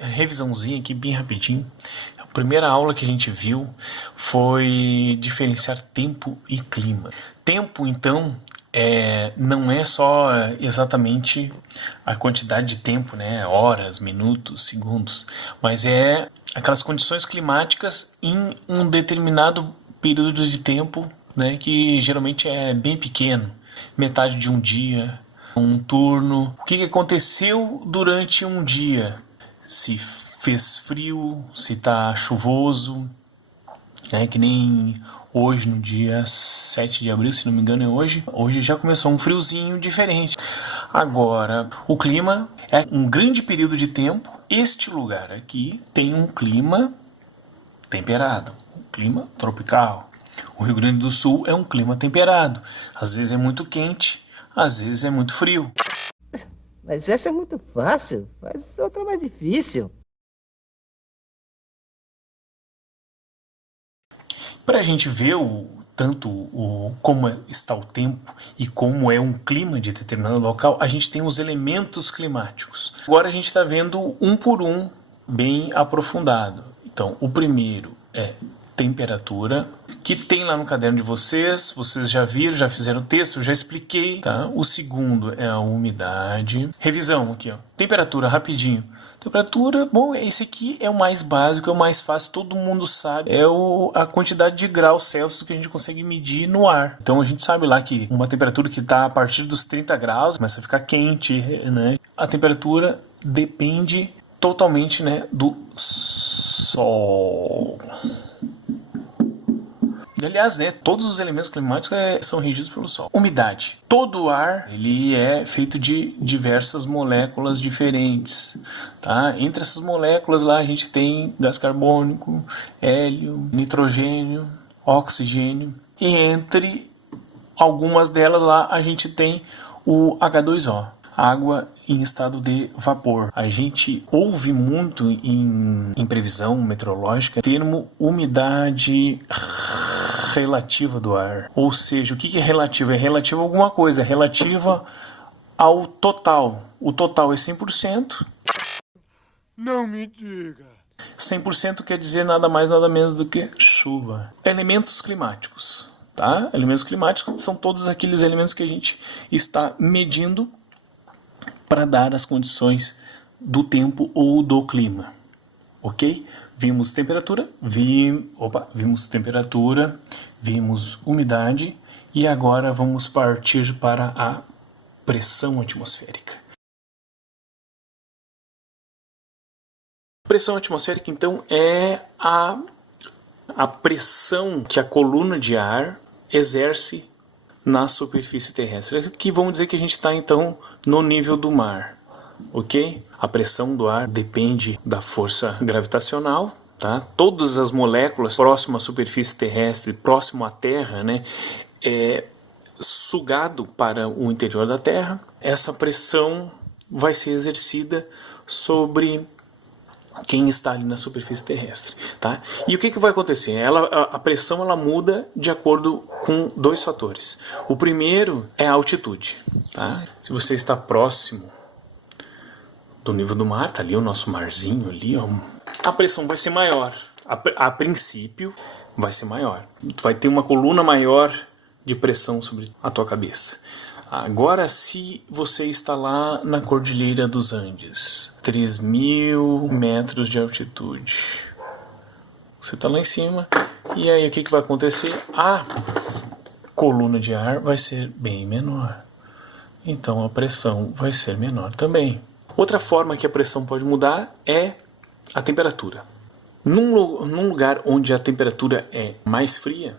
revisãozinha aqui bem rapidinho. A primeira aula que a gente viu foi diferenciar tempo e clima. Tempo, então, não é só exatamente a quantidade de tempo, né? Horas, minutos, segundos, mas é aquelas condições climáticas em um determinado período de tempo, né? Que geralmente é bem pequeno, metade de um dia, um turno. O que aconteceu durante um dia? Se fez frio, se está chuvoso, né? Que nem hoje, no dia 7 de abril, se não me engano é hoje. Hoje já começou um friozinho diferente. Agora, o clima é um grande período de tempo. Este lugar aqui tem um clima temperado, um clima tropical. O Rio Grande do Sul é um clima temperado. Às vezes é muito quente, às vezes é muito frio. Mas essa é muito fácil, faz outra mais difícil. Para a gente ver como está o tempo e como é um clima de determinado local, a gente tem os elementos climáticos. Agora a gente está vendo um por um, bem aprofundado. Então, o primeiro é temperatura, que tem lá no caderno de vocês já viram, já fizeram o texto, já expliquei, tá? O segundo é a umidade. Revisão aqui, ó. Temperatura, rapidinho. Temperatura, bom, esse aqui é o mais básico, é o mais fácil, todo mundo sabe. É a quantidade de graus Celsius que a gente consegue medir no ar. Então a gente sabe lá que uma temperatura que está a partir dos 30 graus começa a ficar quente, né? A temperatura depende totalmente, né, do Sol. Aliás, né, todos os elementos climáticos são regidos pelo Sol. Umidade. Todo o ar ele é feito de diversas moléculas diferentes. Tá? Entre essas moléculas lá a gente tem gás carbônico, hélio, nitrogênio, oxigênio. E entre algumas delas lá a gente tem o H2O. Água em estado de vapor. A gente ouve muito em previsão meteorológica o termo umidade relativa do ar. Ou seja, o que é relativa? É relativa a alguma coisa, é relativa ao total. O total é 100%. Não me diga. 100% quer dizer nada mais, nada menos do que chuva. Elementos climáticos. Tá? Elementos climáticos são todos aqueles elementos que a gente está medindo para dar as condições do tempo ou do clima. Ok? Vimos temperatura, vimos umidade e agora vamos partir para a pressão atmosférica. Pressão atmosférica, então, é a pressão que a coluna de ar exerce na superfície terrestre, que vamos dizer que a gente está então no nível do mar, ok? A pressão do ar depende da força gravitacional, tá? Todas as moléculas próximas à superfície terrestre, próximo à Terra, né, é sugado para o interior da Terra. Essa pressão vai ser exercida sobre quem está ali na superfície terrestre, tá? E o que vai acontecer? A pressão ela muda de acordo com dois fatores. O primeiro é a altitude, tá? Se você está próximo do nível do mar, tá ali o nosso marzinho ali, ó, a pressão vai ser maior. A princípio vai ser maior. Vai ter uma coluna maior de pressão sobre a tua cabeça. Agora, se você está lá na Cordilheira dos Andes, 3.000 metros de altitude, você está lá em cima, e aí o que vai acontecer? A coluna de ar vai ser bem menor, então a pressão vai ser menor também. Outra forma que a pressão pode mudar é a temperatura. Num lugar onde a temperatura é mais fria,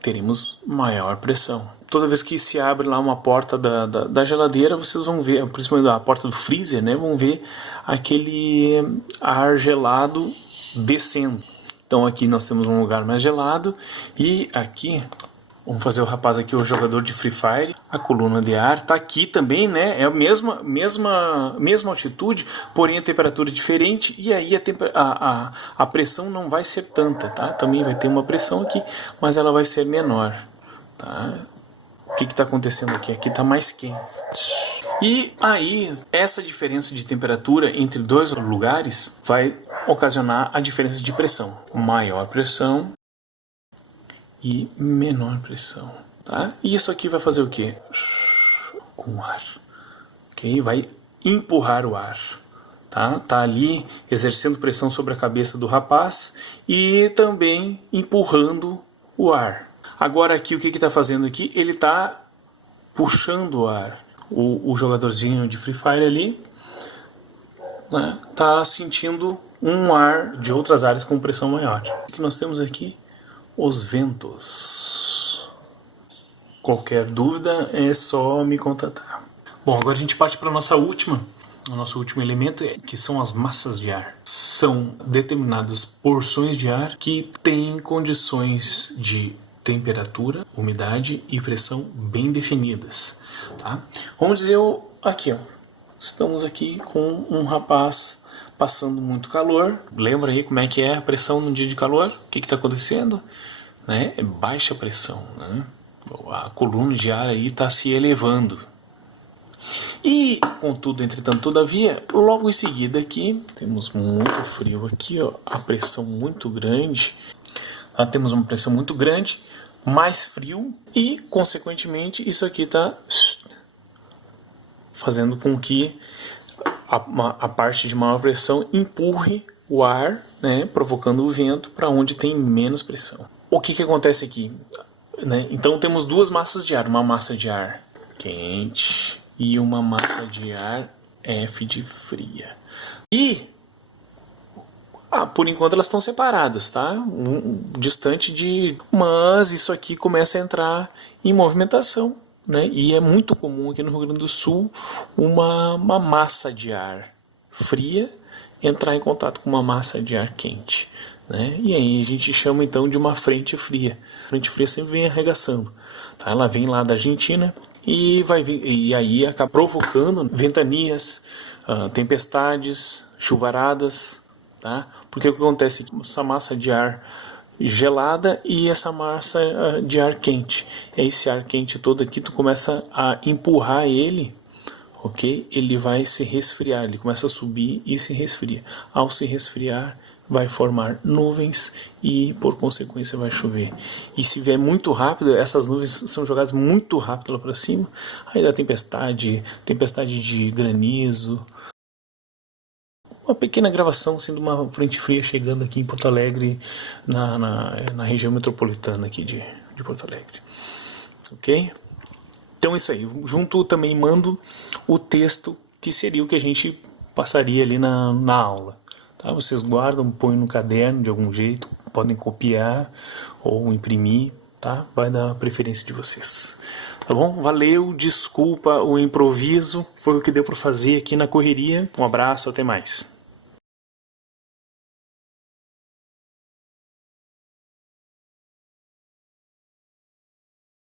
teremos maior pressão. Toda vez que se abre lá uma porta da geladeira, vocês vão ver, principalmente a porta do freezer, né, vão ver aquele ar gelado descendo. Então aqui nós temos um lugar mais gelado e aqui, vamos fazer o rapaz aqui, o jogador de Free Fire, a coluna de ar está aqui também, né, é a mesma altitude, porém a temperatura é diferente e aí a pressão não vai ser tanta, tá? Também vai ter uma pressão aqui, mas ela vai ser menor, tá? O que está acontecendo aqui? Aqui está mais quente. E aí, essa diferença de temperatura entre dois lugares vai ocasionar a diferença de pressão. Maior pressão e menor pressão, tá? E isso aqui vai fazer o quê? Com o ar, ok? Vai empurrar o ar, tá? Tá ali exercendo pressão sobre a cabeça do rapaz e também empurrando o ar. Agora aqui, o que está fazendo aqui? Ele está puxando o ar. O jogadorzinho de Free Fire ali, né, tá sentindo um ar de outras áreas com pressão maior. O que nós temos aqui? Os ventos. Qualquer dúvida é só me contatar. Bom, agora a gente parte para o nosso último elemento, que são as massas de ar. São determinadas porções de ar que têm condições de temperatura, umidade e pressão bem definidas. Tá? Vamos dizer aqui, ó. Estamos aqui com um rapaz passando muito calor. Lembra aí como é que é a pressão no dia de calor? O que está acontecendo? Né? É baixa pressão. Né? A coluna de ar aí está se elevando. E, contudo, entretanto, todavia, logo em seguida aqui, temos muito frio aqui, ó, a pressão muito grande. Temos uma pressão muito grande, mais frio e, consequentemente, isso aqui está fazendo com que a parte de maior pressão empurre o ar, né, provocando o vento para onde tem menos pressão. O que acontece aqui? Né? Então temos duas massas de ar, uma massa de ar quente e uma massa de ar F de fria. E por enquanto elas estão separadas, tá? Distante de... Mas isso aqui começa a entrar em movimentação, né? E é muito comum aqui no Rio Grande do Sul uma massa de ar fria entrar em contato com uma massa de ar quente, né? E aí a gente chama então de uma frente fria. A frente fria sempre vem arregaçando, tá? Ela vem lá da Argentina e vai vir, e aí acaba provocando ventanias, tempestades, chuvaradas, tá? Porque o que acontece? Essa massa de ar gelada e essa massa de ar quente. É esse ar quente todo aqui, tu começa a empurrar ele, ok? Ele vai se resfriar, ele começa a subir e se resfria. Ao se resfriar, vai formar nuvens e, por consequência, vai chover. E se vier muito rápido, essas nuvens são jogadas muito rápido lá para cima, aí dá tempestade de granizo. Uma pequena gravação assim, de uma frente fria chegando aqui em Porto Alegre, na região metropolitana aqui de Porto Alegre. Ok? Então é isso aí. Junto também mando o texto, que seria o que a gente passaria ali na aula. Tá? Vocês guardam, põem no caderno de algum jeito, podem copiar ou imprimir, tá? Vai dar preferência de vocês. Tá bom? Valeu, desculpa o improviso, foi o que deu para fazer aqui na correria. Um abraço, até mais.